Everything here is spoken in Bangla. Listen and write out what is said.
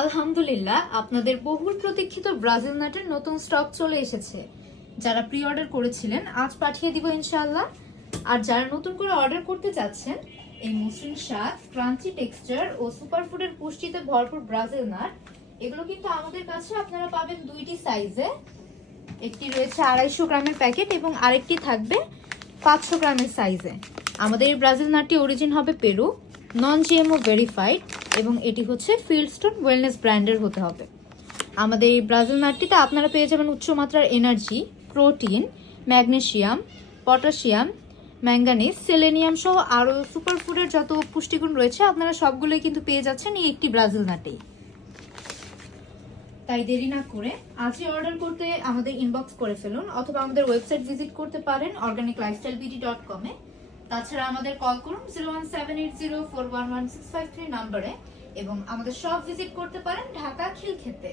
আলহামদুলিল্লাহ, আপনাদের বহুল প্রতীক্ষিত ব্রাজিল নাটের নতুন স্টক চলে এসেছে। যারা প্রি অর্ডার করেছিলেন আজ পাঠিয়ে দিব ইনশাআল্লাহ। আর যারা নতুন করে অর্ডার করতে চাচ্ছেন, এই মসৃণ স্বাদ, ক্রাঞ্চি টেক্সচার ও সুপারফুডের পুষ্টিতে ভরপুর ব্রাজিল নাট, এগুলো কিন্তু আমাদের কাছে আপনারা পাবেন দুইটি সাইজে। একটি রয়েছে 250 গ্রামের প্যাকেট এবং আরেকটি থাকবে 500 গ্রামের সাইজে। আমাদের এই ব্রাজিল নাটটি অরিজিন হবে পেরু, নন জিএমও ভেরিফাইড এবং এটি হচ্ছে ফিল্ডস্টোন ওয়েলনেস ব্র্যান্ডের হতে হবে। আমাদের এই ব্রাজিল নাটটিতে আপনারা পেয়ে যাবেন উচ্চমাত্রার energy, protein, magnesium, potassium, manganese, selenium সহ আরও সুপারফুডের যত পুষ্টিগুণ রয়েছে আপনারা সবগুলোই কিন্তু পেয়ে যাচ্ছেন এই একটি ব্রাজিল নাটেই। তাই দেরি না করে আজই অর্ডার করতে আমাদের ইনবক্স করে ফেলুন অথবা আমাদের ওয়েবসাইট ভিজিট করতে পারেন organiclifestylebd.com এ। তাছাড়া আমাদের কল করুন 01780411653 নম্বরে এবং আমাদের শপ ভিজিট করতে পারেন ঢাকা খিলক্ষেতে।